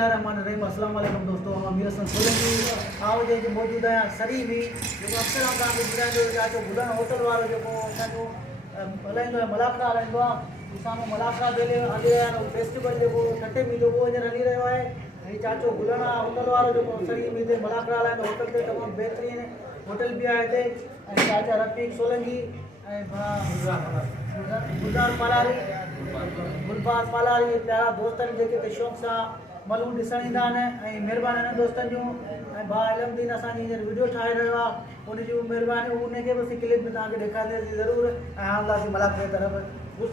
बिस्मिल्लाहिर्रहमानिर्रहीम। अस्सलाम वालेकुम दोस्तों, हम अमीर हसन सोलंकी आज जो मौजूद है सरी में जो अक्सर हम तव्हांखे ॿुधाईंदो जो गुलन होटल वारो जेको असांजो हलाईंदो आहे मलाखड़ा हलाईंदो आहे। साम्हूं मलाखड़ा हली रहिया आहिनि। फेस्टिवल जेको छठे में जेको हींअर हली रहियो आहे। ऐं चाचो गुलन होटल वारो जेको सरी में हिते मलाखड़ा हलाईंदो होटल ते तमामु बहितरीनु होटल बि आहे हिते। ऐं चाचा रफ़ीक सोलंकी ऐं गुलजार पालारी गुलबाज पालारी प्यारा दोस्तनि जेके हिते शौक़ सां मलूं ॾिसणु ईंदा आहिनि। ऐं महिरबानी आहिनि दोस्तनि जूं। ऐं भाउ इल्मदीन असांजी हींअर वीडियो ठाहे रहियो आहे, उन जूं महिरबानी उनखे बि असीं क्लिप में तव्हांखे ॾेखारींदासीं ज़रूरु। ऐं हलंदासीं मलाखड़े तरफ़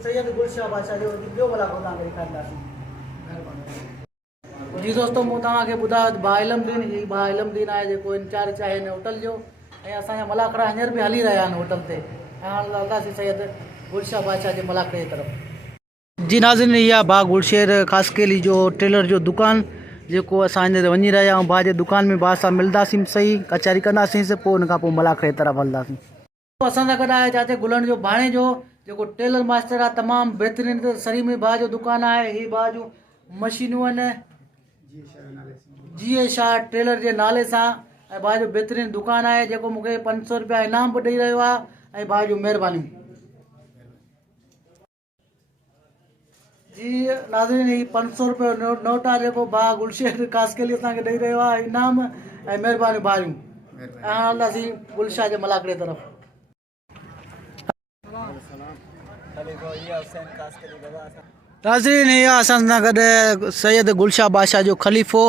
सैयद गुलशाह बादशाह जो ॿियो मलाखड़ो तव्हांखे ॾेखारींदासीं। जी दोस्तों, मूं तव्हांखे ॿुधायो त भाउ इल्मदीन ही भाउ इल्मदीन आहे जेको इंचार्ज आहे हिन होटल जो। ऐं असांजा मलाखड़ा हींअर बि हली रहिया आहिनि होटल ते। ऐं हाणे हलंदासीं सैयद गुलशाह बादशाह जे मलाखड़े जी तरफ़। जी नाज़रीन, इहा भाउ गुलशेर ख़ासकेली जो टेलर जो दुकान जेको असां हिन वञी रहिया आहियूं। भाउ जे दुकान में भाउ सां मिलंदासीं, सही कचहरी कंदासीं, पोइ हुन खां पोइ मलाखड़े तरफ़ हलंदासीं। असां सां गॾु आहे चाचे गुलन जो भाणे जो जेको टेलर मास्टर आहे, तमामु बहितरीनु सरी में भाउ जो दुकानु आहे। हीअ भाउ जूं मशीनूं आहिनि जी शाह टेलर जे नाले सां। ऐं भाउ जो बहितरीनु दुकानु आहे जेको मूंखे 500 रुपया इनाम बि ॾेई रहियो आहे। ऐं भाउ जूं महिरबानी जी नाज़रीन, ही 500 रुपये नोट आहे जेको भाउ गुलशेर ख़ासकेली असांखे ॾेई रहियो आहे इनाम। ऐं महिरबानी भाइयूं। ऐं हाणे हलंदासीं गुलशाह जे मलाखड़े तरफ़। नाज़रीन, इहा असां सां गॾु सैयद गुलशाह बादशाह जो ख़लीफ़ो।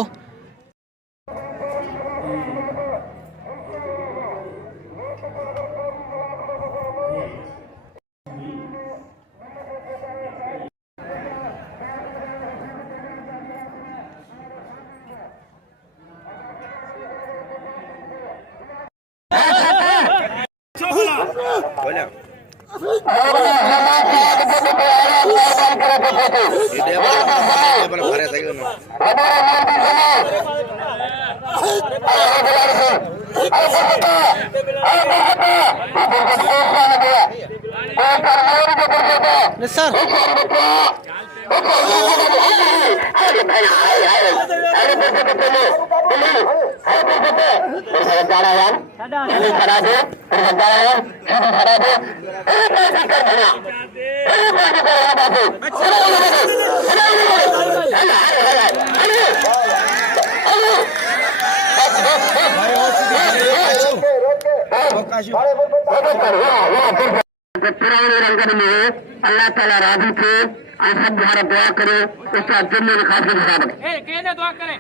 अल्लाह ताला राजी थे और सब द्वारा दुआ करे उसका जन्म खातिर बराबर ए केने दुआ करे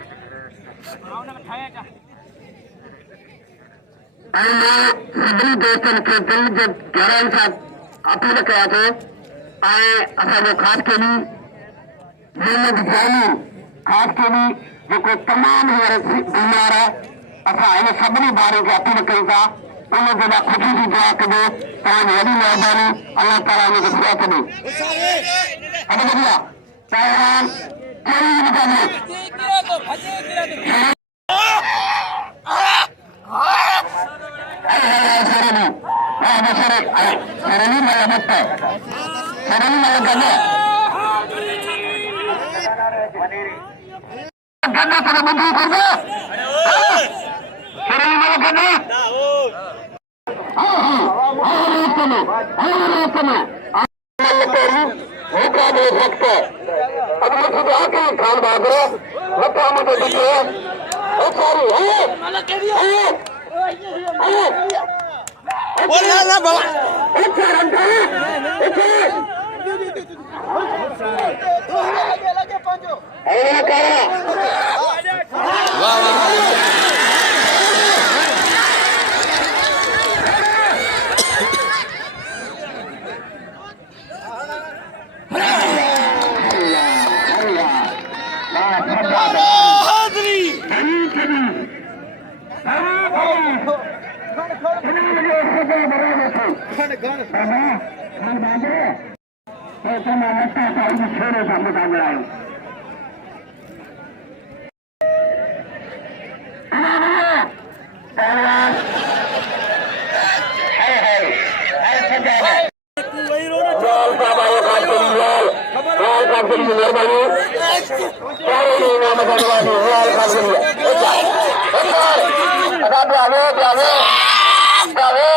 आवने ठाया जा सभी दोस्तों के दिल जो गहराई से अपील कया थे आए असा जो खास के लिए मोहम्मद जानी खास के लिए जो तमाम बीमार है असा इन सभी बारे के अपील कई था उन्हें जरा खुशी की दुआ करे तमाम वही मेहरबानी अल्लाह ताला ने दुआ करे अब बढ़िया पहलवान कोई मेहरबानी ब्रावो ब्रावो ब्रावो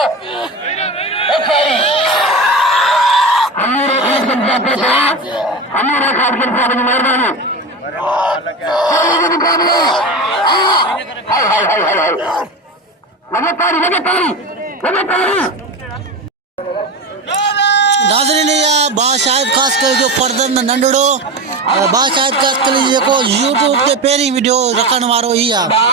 हमारे खास के साथ मेहरबानी हाय हाय हाय हाय हाय लगातार लगातार लगातार नाज़रीन या बाशायद ख़ास करे जो पर्दन नंढड़ो बाशायद ख़ास करे जेको यूट्यूब ते पहिरीं वीडियो रखण वारो ई आहे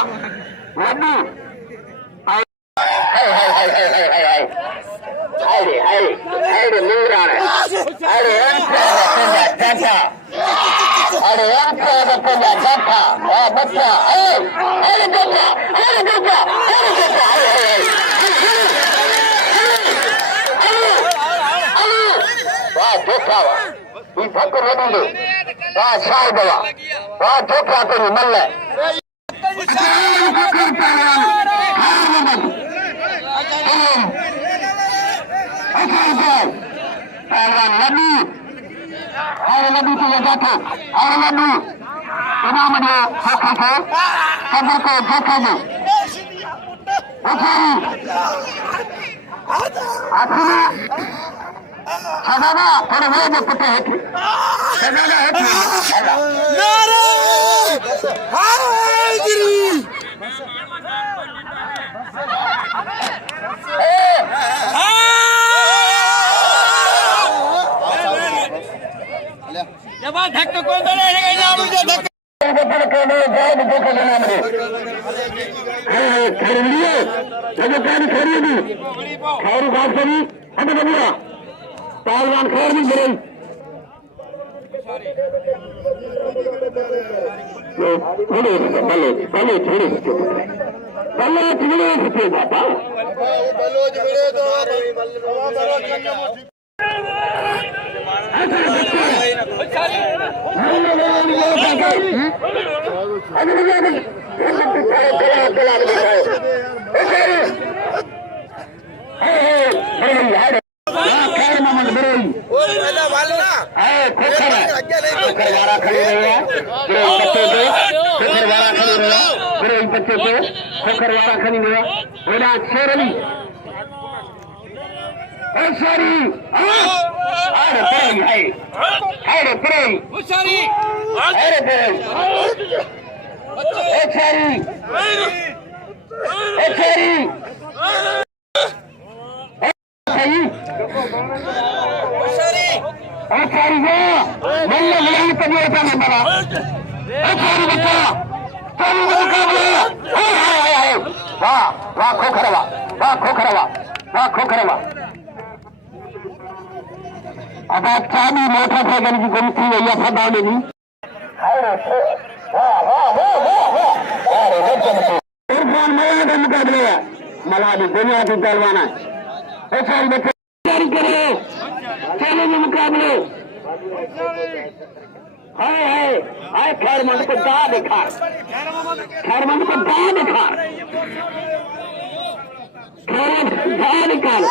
अब आप चाबी मोटरसाइकिल की गुमती हुई है सदा में भी इरफान मया का मुकाबले है मलाली दुनिया की पहलवाना है सारी बच्चे तैयारी करो चलो ये मुकाबले हाय हाय हाय खैरमंद को दा दिखा खैरमंद को दा दिखा खैरमंद दा निकाल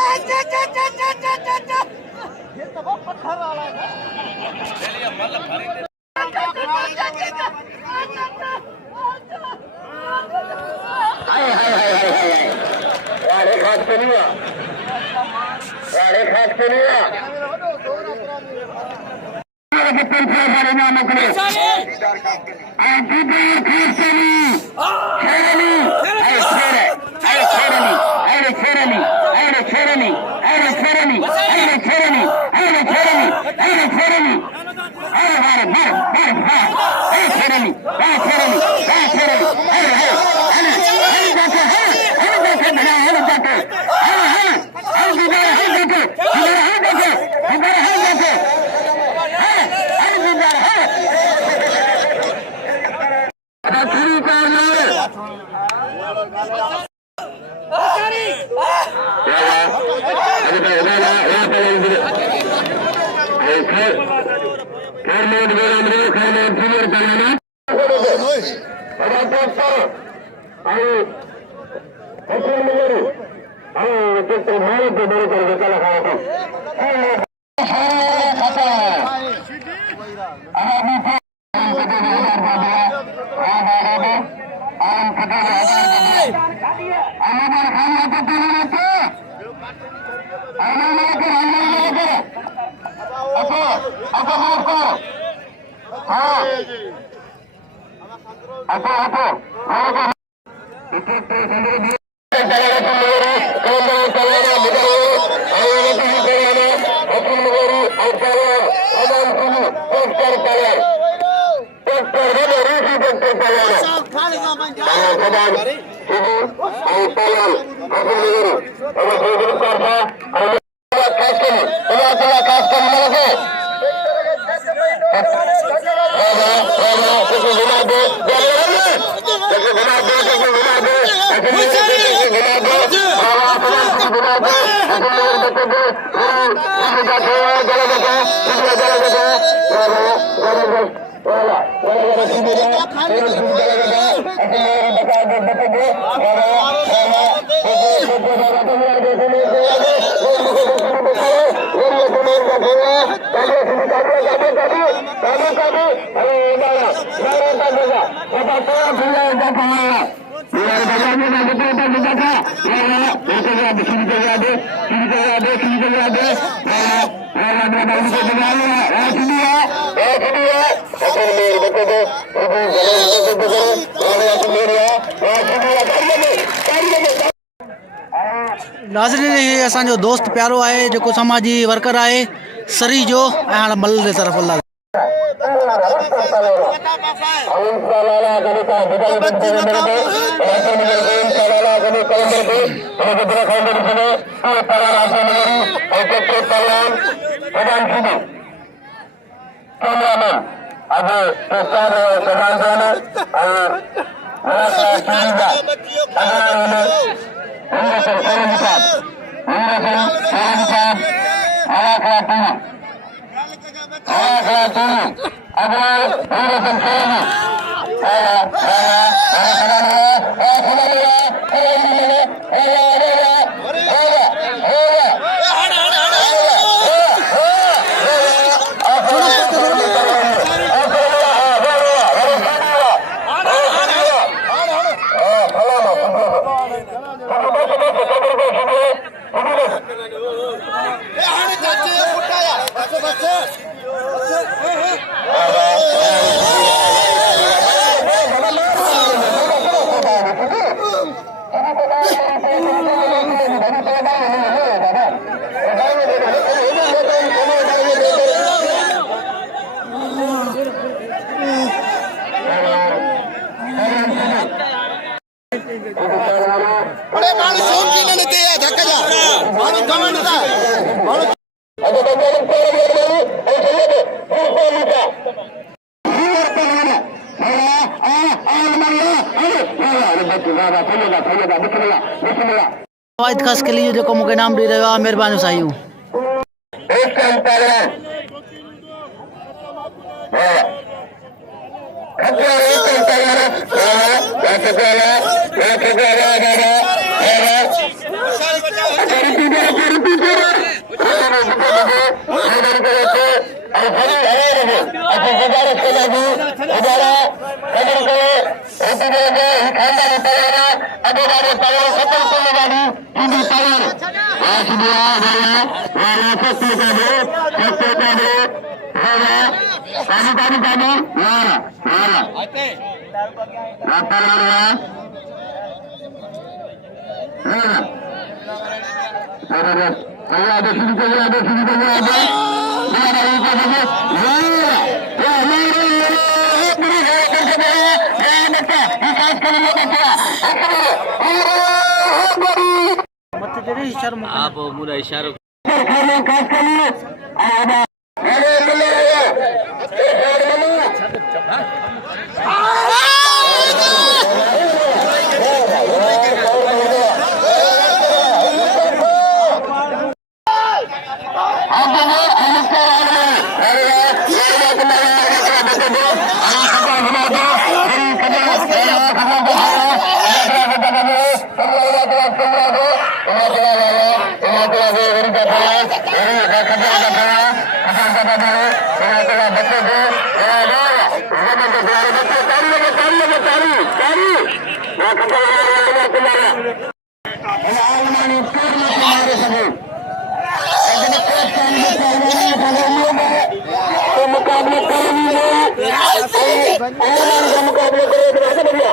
नाज़रीन ये असांजो दोस्त प्यारो आहे जेको समाजी वर्कर आहे सरी जो ऐं हाणे मल जे तरफ़ अलाह वाहिद ख़ास के लिए जेको मूंखे इनाम ॾेई रहियो आहे महिरबानी साईं आप मुझे इशारो आलमानी कोट में मारे सके लेकिन कोट सामने करने तो मुकाबले करेंगे आलमानी का मुकाबले करेंगे बहुत बढ़िया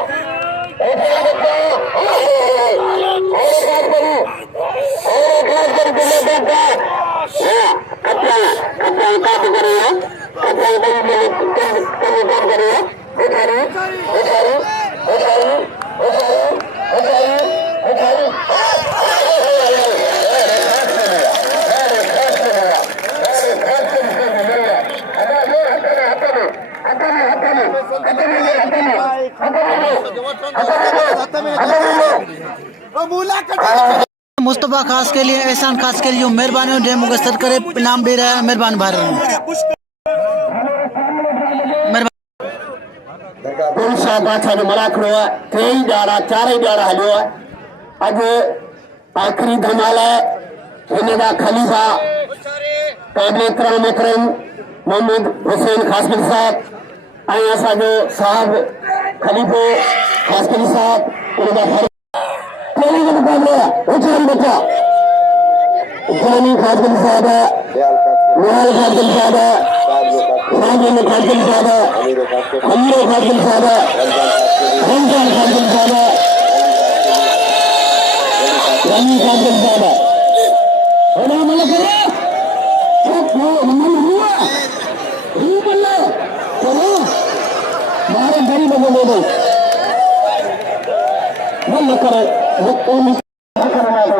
मुस्तफ़ा खास के लिए, एहसान खास के लिए मेहरबानी डे मुगस्सर करे इनाम दे रहा है। मेहरबानी भाई गुलशा बादशाह जो मला खड़ो है कई ॾाढ़ा चारई ॾाढ़ा हलियो है अज आखिरी धमाल है हिनजा खलीफा काबिल इकराम अकरम मोहम्मद हुसैन खासमिल साहब ऐं असांजो साहब खलीफो खासमिल साहब उनजा पहले जो मुकाबला है उचारी बच्चा जानी खासमिल साहब है निहाल खासमिल साहब है राजेंद्र खासमिल साहब है अमीर खासमिल साहब है रमजान खासमिल साहब है रमी खासमिल साहब है और मतलब करो मन हुआ ही बल्ला चलो बाहर गरीब बने दो मन करे वो कौन करना दो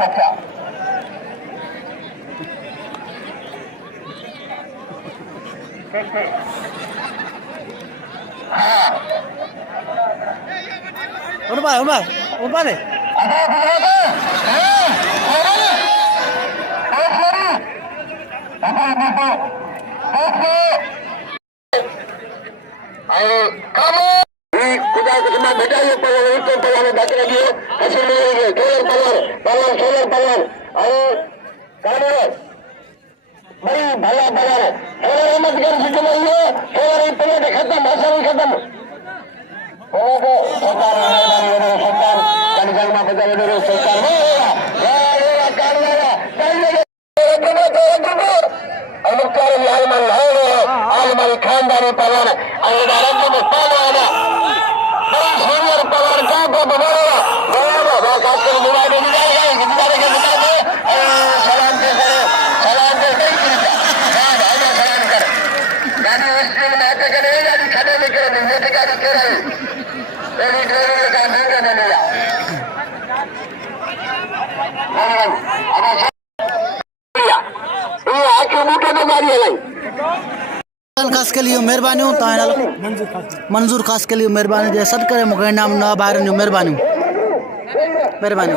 बच्चा उन खानदानी पवन खास के लिए मेहरबानी मंजूर खास के लिए मेहरबानी जे सद करे मुखे नाम न बाहर मेहरबानी मेहरबानी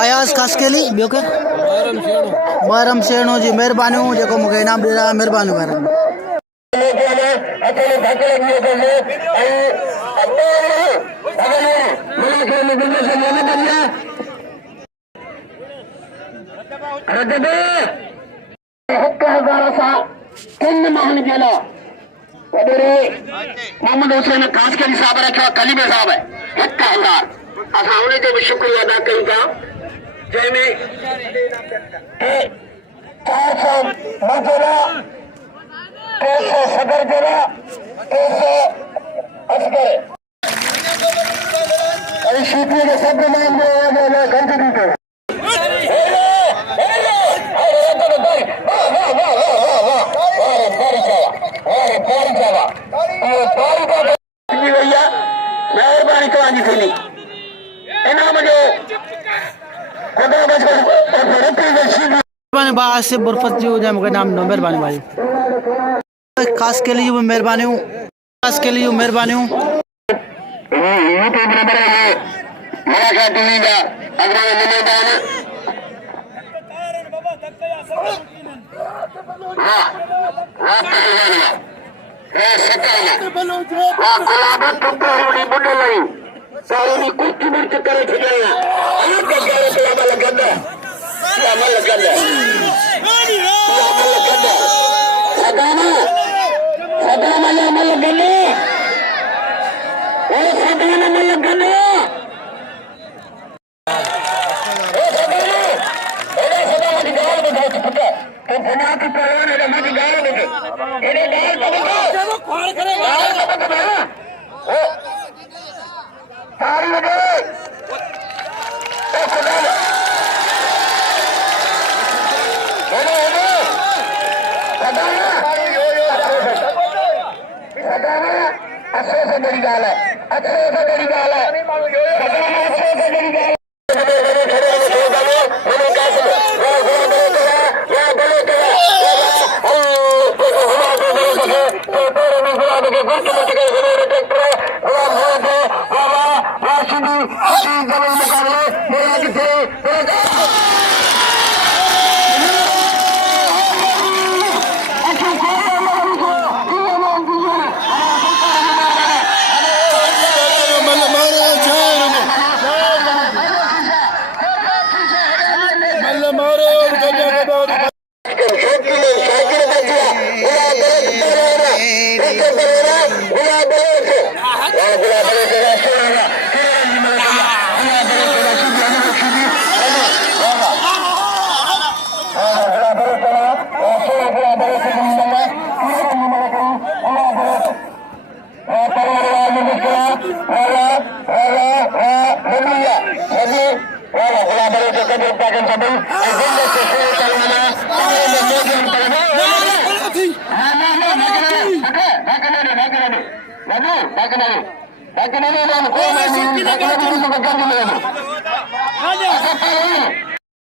अयाज खास के लिए बियो के बारम सेणो जी मेहरबानी जेको मुखे इनाम दे रहा मेहरबानी बारम महान गेला मोहम्मद हुसैन खास के हिसाब रखा कली में साहब है 1000 असा उन्हें जो भी शुक्रिया अदा कयूं था जंहिंमें 400 मर्जला 300 सदर जरा 300 असगर और शूटिंग के सब नाम जो कंट्रीब्यूटर मेहरबानी तव्हांजी थींदी इनाम जो मेहरबानी बा आसिफ बुरफत जी हुजे मूंखे नाम ॾिनो मेहरबानी भाई खास के लिए मेहरबानियूं खास के लिए मेहरबानियूं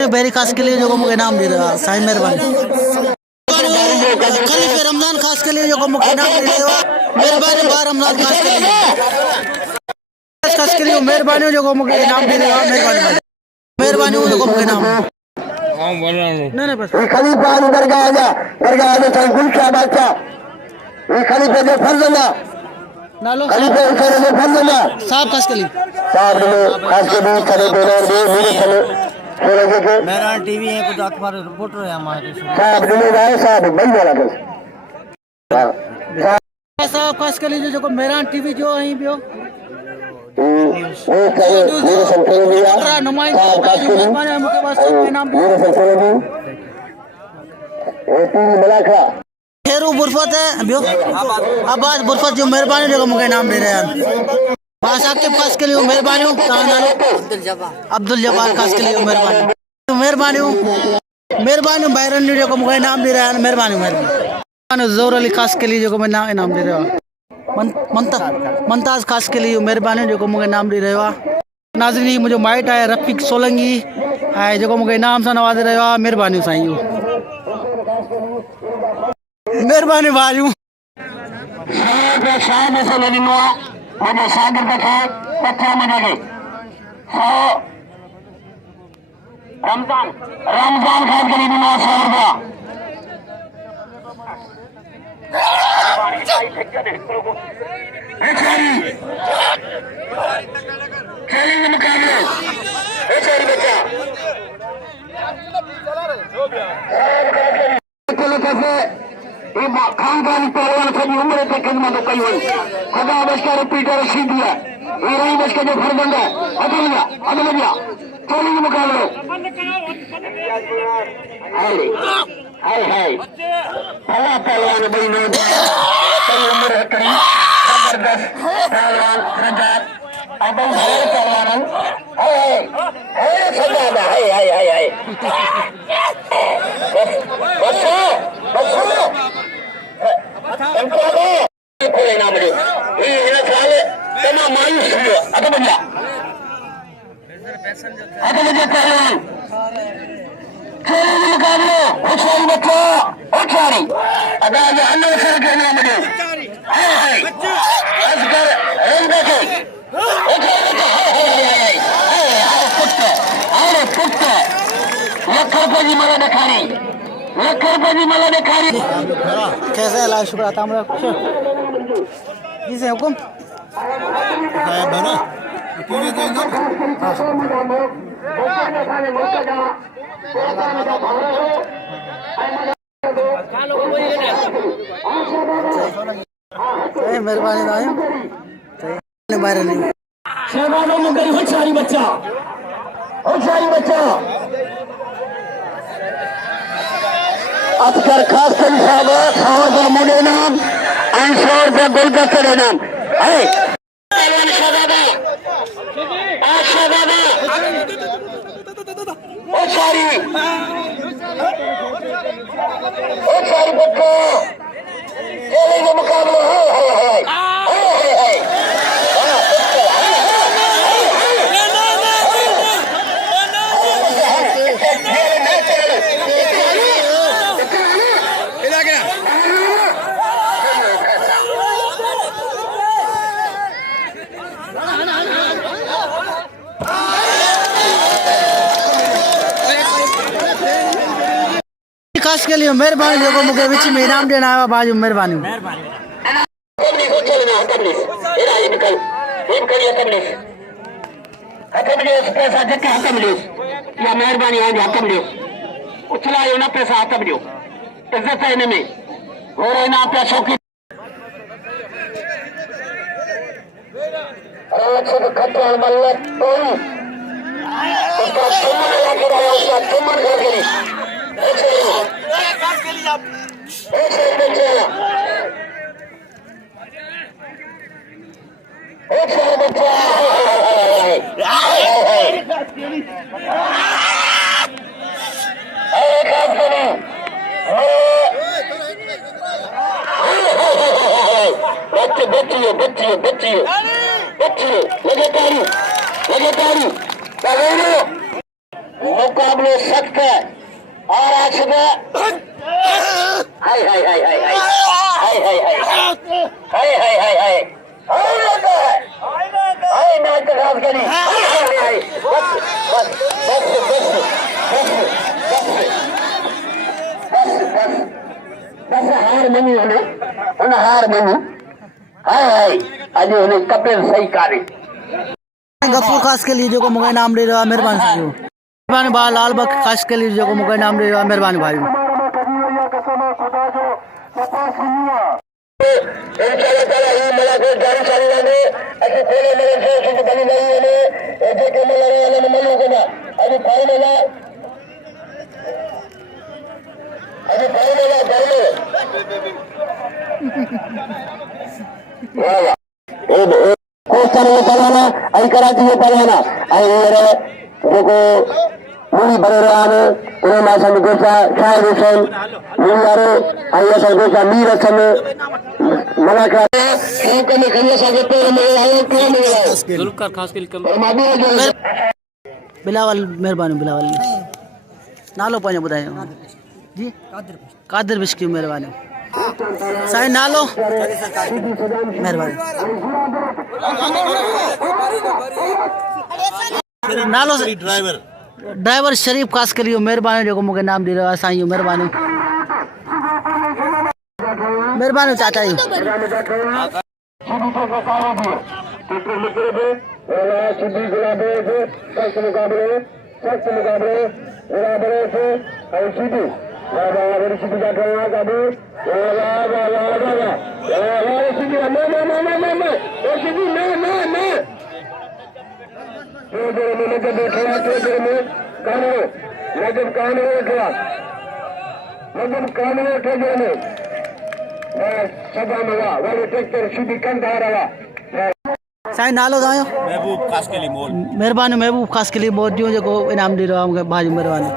बेरी खास के लिए जो मुझे नाम दे रहा साईं मेहरबानी खलीफे रमजान खास के लिए जो मुझे नाम दे रहा मेहरबानी बा रमजान खास के लिए मेहरबानी जो मुझे नाम दे रहा मेहरबानी जो मुझे नाम नहीं बस खलीफा दरगाह आजा चाहे गुलशा बादशाह ये खलीफे जो फर्जंदा नालो खलीफे उनके जो फर्जंदा साहब खास के लिए साहब ने खास के लिए करे डॉलर दे मेरे चले थोड़े के मेरा टीवी है कुछ अखबार रिपोर्टर है हमारे साहब ने आए साहब बन वाला बस साहब खास के लिए जो मेरा टीवी जो है भी हो वो करे मेरे संतरे दिया साहब खास के लिए मुझे बस नाम मेरे संतरे दी ये तीन मलाखा फेरू बुरफत है अबियो आबाद बुरफत जो मेहरबानी जो मुझे नाम दे रहे हैं पास आके खास के लिए मेहरबानी अब्दुल जब्बार खास के लिए मेहरबानी बैरन जो मुझे नाम दे रहा है मेहरबानी जोर अली खास के लिए जो मैं नाम दे रहा मंताज खास के लिए मेहरबानी जो मुझे नाम दे रहा नाज़रीन मुझे माइट है रफीक सोलंगी है जो मुझे नाम से नवाज रहा मेहरबानी साईं मेहरबानी भाजू मुझे सागर देखे पत्थर में लगे रमजान खान के लिए भी 900 रुपया खेलेंगे मुकाबले बच्चा खानदानी पहलवान सभी उम्र से खिदमत कई हुई खुदा बचका रिपीटर रशीद दिया ईरानी बचका जो फरबंदा अदलिया चलेंगे मुकाबले हाय भला पहलवान बड़ी नहीं कई उम्र है करी जबरदस्त पहलवान सजाद अब भाई पहलवान हाय सजाद हाय बस खोले ना मुझे ये साल तेना मायूस हुआ अब मुझे पहलवान खेल मुकाबले खुशाली बच्चा उठारी अगर ये अन्य सर करना मुझे असगर रंगा के अरे पुत्र लाख रुपये की मला दिखारी कैसे है शुक्र आता हमारा खुश किसे हुकुम बना टीवी देंगे मेहरबानी बाहर नहीं शहबानों में गई होशियारी बच्चा अफसर खास साहब खावा मुने नाम अंशोर से गुलदस्ते नाम बच्चा खेलेंगे मुकाबले खास के लिए मेहरबानी जो मुझे बिच में इनाम देना है बाजू मेहरबानी पैसा जके हथ मिलियो या मेहरबानी आंदी हथ मिलियो उछलायो ना पैसा हथ मिलियो इज्जत है इनमें और इना पे शौकी राक्षस खटवाल मल्लत तो उसका सुमन लगे रहा उसका सुमन करके बच्ची लगे तारी मुकाबलो सख्त है और आखिर हाय हाय हाय हाय हाय हाय हाय हाय हाय हाय हाय हाय हाय लगा है हाय मैच का खास करी हाय बस बस बस बस बस हार मनी उन हार मनी हाय हाय अॼु हुन कपिल सही कान्हे गप्पू खास के लिए जो मूंखे इनाम ॾेई रहियो आहे महिरबानी साईं महिरबानी भाउ लाल बख खास के लिए जो मूंखे इनाम ॾेई रहियो आहे महिरबानी भाई पलवाना कराची जो पलवाना जेको मुड़ी भरे रहिया आहिनि उन मां असांजो गोसा शाहिद हुसैन मुड़ी वारो ऐं असां गोसा मीर हसन मलाका में खणी असांखे पेर में आयो कीअं मिलियो जुल्फकार खास के लिए बिलावल महिरबानी बिलावल नालो पंहिंजो ॿुधायो जी कादिर बिश्की महिरबानी साईं नालो महिरबानी नालो ड्राइवर ड्राइवर शरीफ खास के लिए महिरबानी जेको मूंखे नाम ॾेई रहियो आहे साईं महिरबानी महिरबानी चाचा जी साईं नालो तव्हांजो महबूब खास के लिए मोल महिरबानी महबूब खास के लिए बहुत ॾियो जेको इनाम ॾेई रहियो आहे मूंखे भाॼी महिरबानी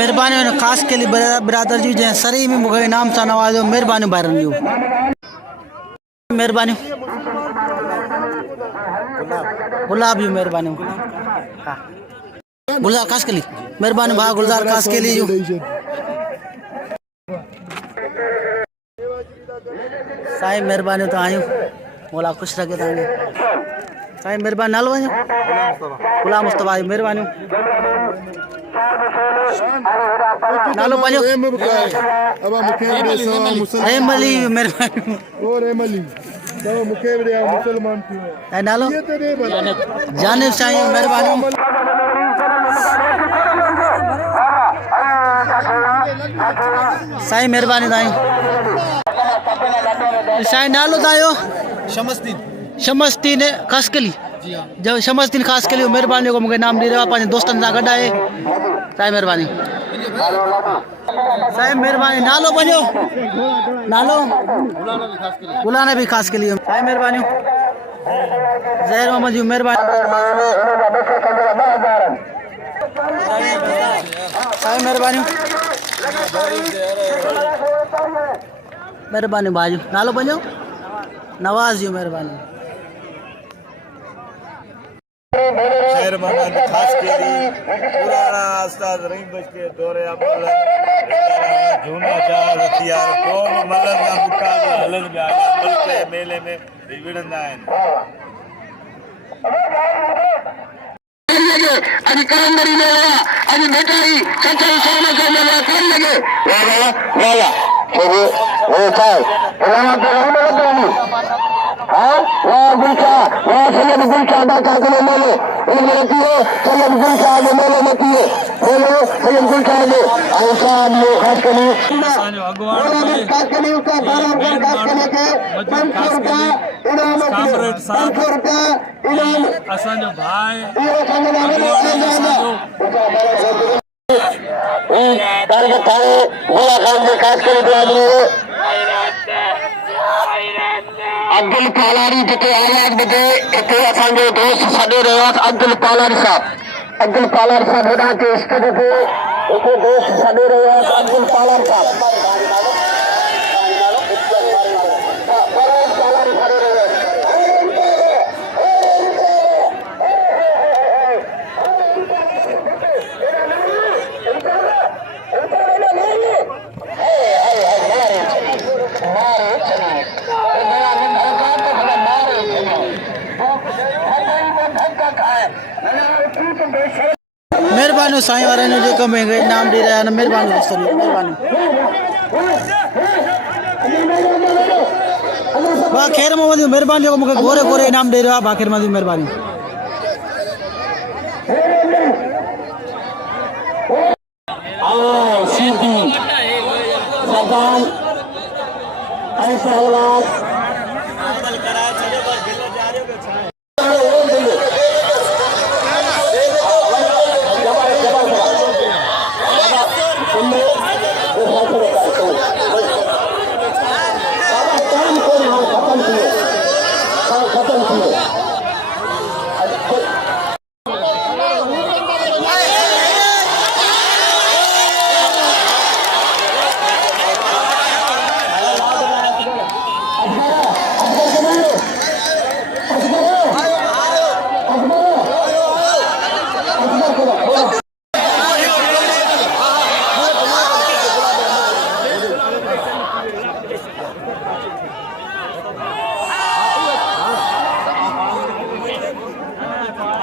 महिरबानी खास के लिए बिरादर जी जैं सरी में मूंखे इनाम सां नवाज़ो महिरबानी ॿारनि जूं महिरबानी गुलाब जी महिरबानी हा गुलजार खास के लिए महिरबानी भाउ गुलजार खास के लिए जूं साईं महिरबानी तव्हांजूं मोला ख़ुशि रखे तव्हांखे साईं महिरबानी नालो वञो गुलाम मुस्तफ़ा जी महिरबानी नालो पंहिंजो अहमली महिरबानी ऐं नालो जानिब साईं महिरबानी साईं महिरबानी तव्हांजो साईं नालो तव्हांजो शमसदीन शमस्तीन खसकली जी हाँ जब शमसदीन ख़ासि के लिए महिरबानी को मूंखे नाम ॾेई रहियो आहे पंहिंजे दोस्तनि सां गॾु आहे साईं महिरबानी साईं महिरबानी नालो वञो नालो गुलाना भी ख़ासि के लिए साईं महिरबानी ज़हर मोहम्मद जी महिरबानी साईं महिरबानी महिरबानी भाॼी नालो वञो नवाज़ जी महिरबानी शहर मोहम्मद खास के लिए पुराना उस्ताद रहीम बच के दौरे अमल झूना चार हथियार कौम मलन ना मुकाबला हलन में आया मुल्क मेले में विड़ंदा आहिनि अभी करंदरी में अभी मिठाई चचाई सोना को मेला कर लगे वाला वो चाय इलामा तो रहमत नहीं हां वो गुलशा वो सैयद गुलशा दा का के मेले ये रखियो सैयद गुलशा के मेले में किए बोलो सैयद गुलशा के आशा में खास करनी असांजो अॻुवान खास करनी उसका बारह खास करने के 500 का इनाम कामरेड साहब 500 का इनाम असांजो भाई अब्दुल पालारी जिते आवाज़ ॿुधे हिते असांजो दोस्त सॾे रहियो आहे अब्दुल पालारी साहब हेॾां के स्टेज ते हिते दोस्त सॾे रहियो आहे अब्दुल पालारी साहब महिरबानी साईं वारनि जो जेको मूंखे इनाम ॾेई रहिया आहिनि महिरबानी महिरबानी बा ख़ैर मोहम्मद जी महिरबानी जेको मूंखे गोरे गोरे इनाम ॾेई रहियो आहे बा ख़ैर मोहम्मद जी महिरबानी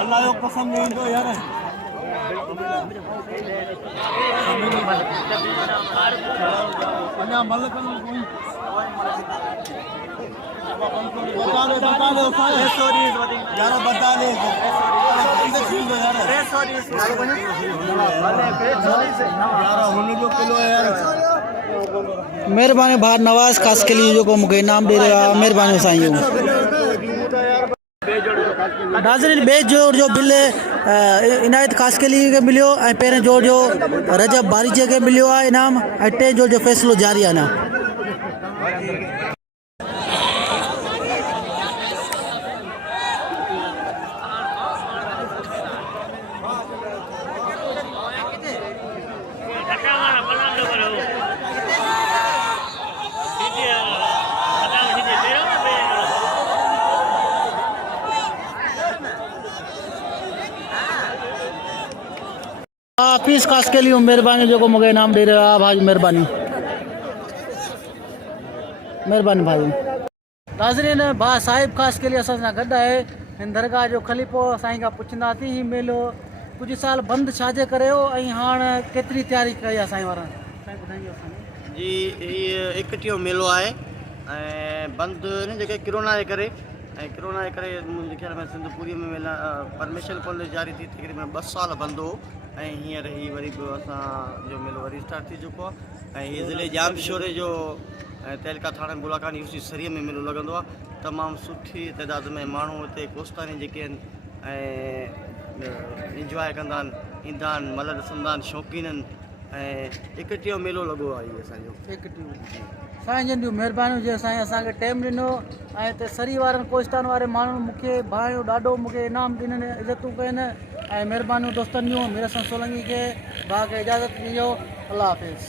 अल्लाह जो कसम नहीं दो यार अन्ना मलक कोई बता दो यार बता दे महिरबानी भाउ नवाज़ ख़ासि के लिए जेको मूंखे इनाम ॾेई रहियो आहे महिरबानी साईं नाज़रीन ॿिए जोड़ जो बिल इनायत ख़ासि के लिए मिलियो ऐं पहिरें जोड़ जो रजब बारीचे खे मिलियो आहे इनाम ऐं टे जोड़ जो फ़ैसिलो जारी आहे अञा हाफिज़ ख़ासि के लिए महिरबानी जेको मूंखे इनाम ॾेई रहियो आहे भाई महिरबानी महिरबानी भाई नाज़रीन भाउ साहिब ख़ासि के लिए असां सां गॾु आहे हिन दरगाह जो ख़लीफ़ो साईं खां पुछंदासीं ही मेलो कुझु साल बंदि छाजे करे हो ऐं हाणे केतिरी तयारी कई आहे साईं वारनि साईं ॿुधाइजो असांखे जी ये 31 मेलो आहे ऐं बंदि न जेके कोरोना जे करे मुंहिंजे ख़्याल में सिंधपुरी में मेला परमेश्वर कॉलेज जारी थी तक़रीबन 2 साल बंदि हो ऐं हींअर ही वरी बि असांजो मेलो वरी स्टार्ट थी चुको आहे ऐं हीअ ज़िले जाम शोरे जो ऐं तहलका थाणे बुलाकानी यूसी सरीअ में मेलो लॻंदो आहे तमामु सुठी तइदाद में माण्हू हिते कोस्तानी जेके आहिनि ऐं इंजॉय कंदा आहिनि, ईंदा आहिनि, मल ॾिसंदा आहिनि, शौक़ीन आहिनि ऐं एकटीहो मेलो लॻो आहे इहो असांजो। साईं जन जूं महिरबानियूं जे साईं असांखे टाइम ॾिनो ऐं हिते सरी वारनि कोस्तान वारे माण्हुनि मूंखे भाइयो ॾाढो मूंखे इनाम ॾिननि, इज़तूं कयनि ऐं महिरबानियूं दोस्तनि जूं। मीर हसन सोलंकी खे भाउ खे इजाज़त ॾिजो। अल्लाह हाफ़िज़।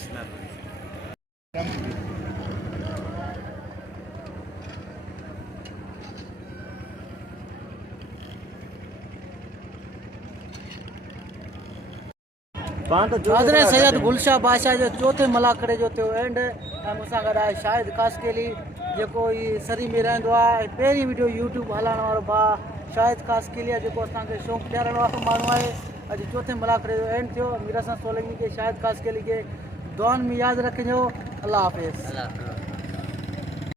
हाज़िर सैयद गुलशाह बादशाह जो चौथे मलाखड़े जो थियो एंड ऐं मूंसां गॾु आहे शाहिद कासकेली जेको ई सरी में रहंदो आहे। पहिरीं वीडियो यूट्यूब हलाइण वारो भाउ शाहिद कासकेली आहे जेको असांखे शौक़ु ॾियारण वारो माण्हू आहे। अॼु चौथे मलाखड़े जो एंड थियो। मीर हसन सोलंकी खे शाहिद कासकेली खे दुआनि में यादि रखिजो। अल्लाह हाफ़िज़।